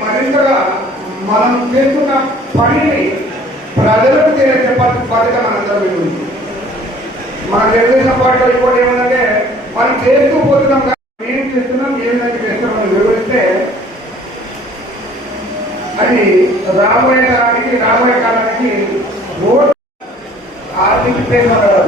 మరింతగా మనం చేస్తున్న పనిని ప్రజలకు తెలియజే బాధ్యత మనందరం ఉంది. మన తెలుగుదేశం పార్టీలో ఇంకోటి ఏమంటే మనం చేస్తూ పోతున్నాం, ఏం చేస్తున్నాం, ఏ విధంగా చేస్తున్నామని వివరిస్తే అది రాబోయే కాలానికి ఓట్ ఆర్థిక పేరు ఉండదు.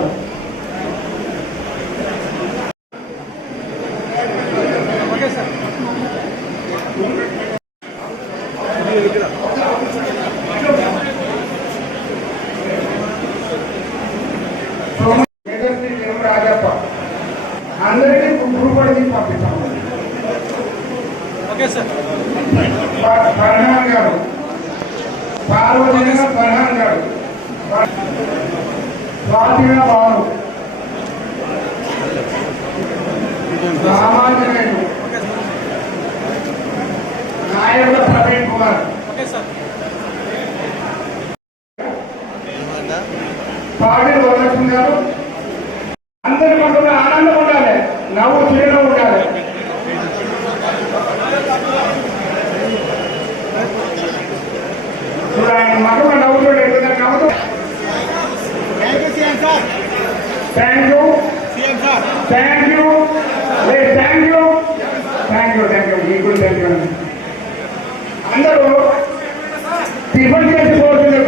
రాజప్ప అందరికీ గురుపడి పంపిస్తాము. ఫర్హాన్ గారు, పార్వతీన ఫర్హాన్ గారు, ఫాతిమా బాను, రామాంజనేయులు, నాయకుల ప్రవీణ్ కుమార్, పాడి వరలక్ష్మి గారు. అందరి పక్కన ఆనందం ఉండాలి, నవ్వు తీయడం ఉండాలి. ఆయన మగ నవ్వుతాడు, నవ్వుతూ thank you thank you thank you thank you thank you మీకు థ్యాంక్ యూ. అందరూ టిఫిన్ చేసుకోవాల్సిందే.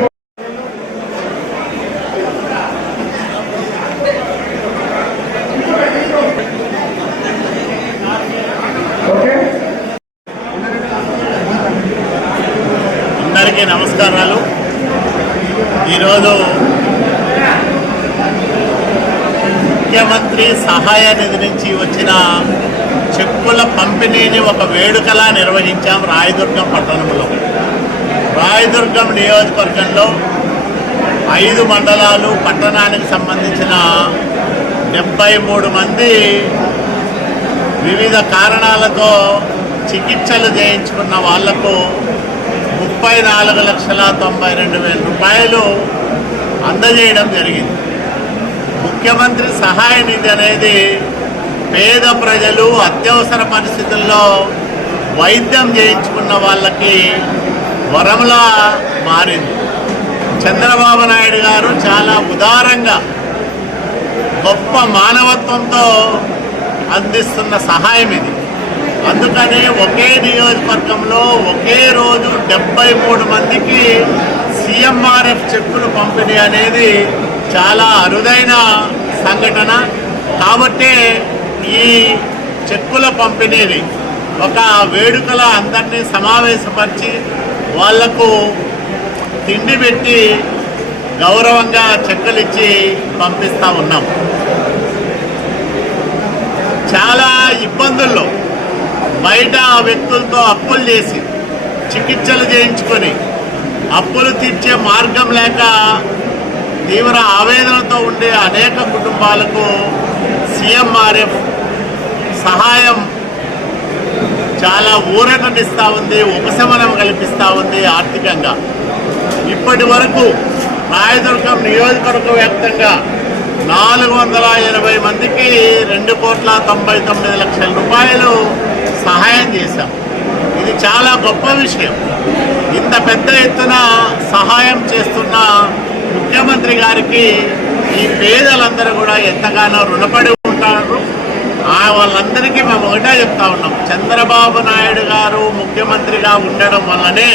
అందరికీ నమస్కారాలు. ఈరోజు ముఖ్యమంత్రి సహాయ నిధి నుంచి వచ్చిన చెక్కుల పంపిణీని ఒక వేడుకలా నిర్వహించాం రాయదుర్గం పట్టణంలో. రాయదుర్గం నియోజకవర్గంలో 5 మండలాలు పట్టణానికి సంబంధించిన 73 మంది వివిధ కారణాలతో చికిత్సలు చేయించుకున్న వాళ్లకు 34,92,000 రూపాయలు అందజేయడం జరిగింది. ముఖ్యమంత్రి సహాయ నిధి అనేది పేద ప్రజలు అత్యవసర పరిస్థితుల్లో వైద్యం చేయించుకున్న వాళ్ళకి వరంలా మారింది. చంద్రబాబు నాయుడు గారు చాలా ఉదారంగా గొప్ప మానవత్వంతో అందిస్తున్న సహాయం ఇది. అందుకనే ఒకే నియోజకవర్గంలో ఒకే రోజు 73 మందికి సీఎంఆర్ఎఫ్ చెక్కులు పంపిణీ అనేది చాలా అరుదైన సంఘటన. కాబట్టే ఈ చెక్కుల పంపిణీని ఒక వేడుకల అందరినీ సమావేశపరిచి వాళ్లకు తిండి పెట్టి గౌరవంగా చెక్కులు ఇచ్చి పంపిస్తూ ఉన్నాం. చాలా ఇబ్బందుల్లో బయట వ్యక్తులతో అప్పులు చేసి చికిత్సలు చేయించుకొని అప్పులు తీర్చే మార్గం లేక తీవ్ర ఆవేదనతో ఉండే అనేక కుటుంబాలకు సీఎంఆర్ఎఫ్ సహాయం చాలా ఊరటనిస్తూ ఉంది, ఉపశమనం కల్పిస్తూ ఉంది ఆర్థికంగా. ఇప్పటి వరకు రాయదుర్గం నియోజకవర్గ వ్యాప్తంగా 480 మందికి 2,99,00,000 రూపాయలు సహాయం చేశాం. ఇది చాలా గొప్ప విషయం. ఇంత పెద్ద ఎత్తున సహాయం చేస్తున్న ముఖ్యమంత్రి గారికి ఈ పేదలందరూ కూడా ఎంతగానో రుణపడి ఉంటారు. వాళ్ళందరికీ మేము ఒకటే చెప్తా ఉన్నాం, చంద్రబాబు నాయుడు గారు ముఖ్యమంత్రిగా ఉండడం వల్లనే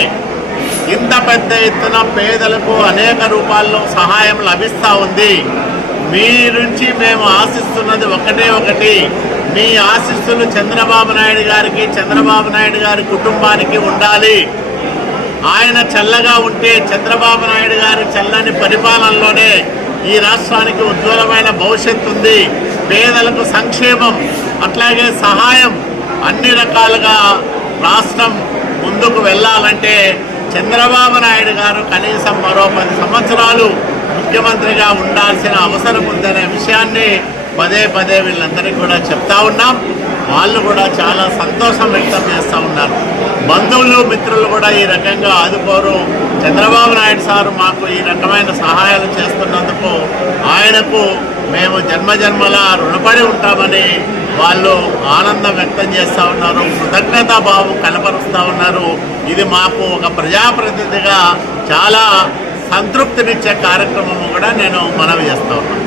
ఇంత పెద్ద ఎత్తున పేదలకు అనేక రూపాల్లో సహాయం లభిస్తూ ఉంది. మీ నుంచి మేము ఆశిస్తున్నది ఒకటి, మీ ఆశీస్సులు చంద్రబాబు నాయుడు గారికి, చంద్రబాబు నాయుడు గారి కుటుంబానికి ఉండాలి. ఆయన చల్లగా ఉంటే చంద్రబాబు నాయుడు గారి చల్లని పరిపాలనలోనే ఈ రాష్ట్రానికి ఉజ్వలమైన భవిష్యత్తు ఉంది. పేదలకు సంక్షేమం అట్లాగే సహాయం అన్ని రకాలుగా రాష్ట్రం ముందుకు వెళ్ళాలంటే చంద్రబాబు నాయుడు గారు కనీసం మరో 10 సంవత్సరాలు ముఖ్యమంత్రిగా ఉండాల్సిన అవసరం ఉందనే విషయాన్ని పదే వీళ్ళందరికీ కూడా చెప్తా ఉన్నాం. వాళ్ళు కూడా చాలా సంతోషం వ్యక్తం చేస్తూ ఉన్నారు. బంధువులు మిత్రులు కూడా ఈ రకంగా ఆదుకోరు. చంద్రబాబు నాయుడు సారు మాకు ఈ రకమైన సహాయాలు చేస్తున్నందుకు ఆయనకు మేము జన్మజన్మలా రుణపడి ఉంటామని వాళ్ళు ఆనందం వ్యక్తం చేస్తూ ఉన్నారు, కృతజ్ఞతాభావం కనపరుస్తూ ఉన్నారు. ఇది మాకు ఒక ప్రజాప్రతినిధిగా చాలా సంతృప్తినిచ్చే కార్యక్రమం కూడా నేను మనవి చేస్తూ ఉన్నాను.